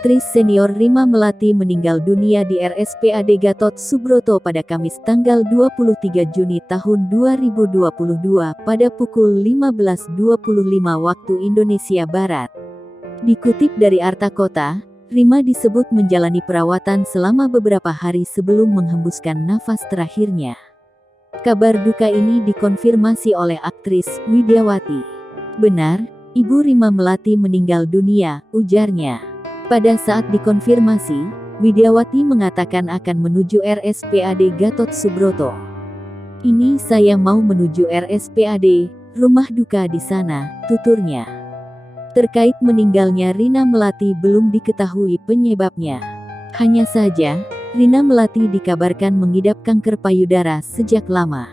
Aktris senior Rima Melati meninggal dunia di RSPAD Gatot Subroto pada Kamis tanggal 23 Juni tahun 2022 pada pukul 15.25 waktu Indonesia Barat. Dikutip dari Arta Kota, Rima disebut menjalani perawatan selama beberapa hari sebelum menghembuskan nafas terakhirnya. Kabar duka ini dikonfirmasi oleh aktris Widyawati. "Benar, Ibu Rima Melati meninggal dunia," ujarnya. Pada saat dikonfirmasi, Widyawati mengatakan akan menuju RSPAD Gatot Subroto. "Ini saya mau menuju RSPAD, rumah duka di sana," tuturnya. Terkait meninggalnya Rina Melati belum diketahui penyebabnya. Hanya saja, Rina Melati dikabarkan mengidap kanker payudara sejak lama.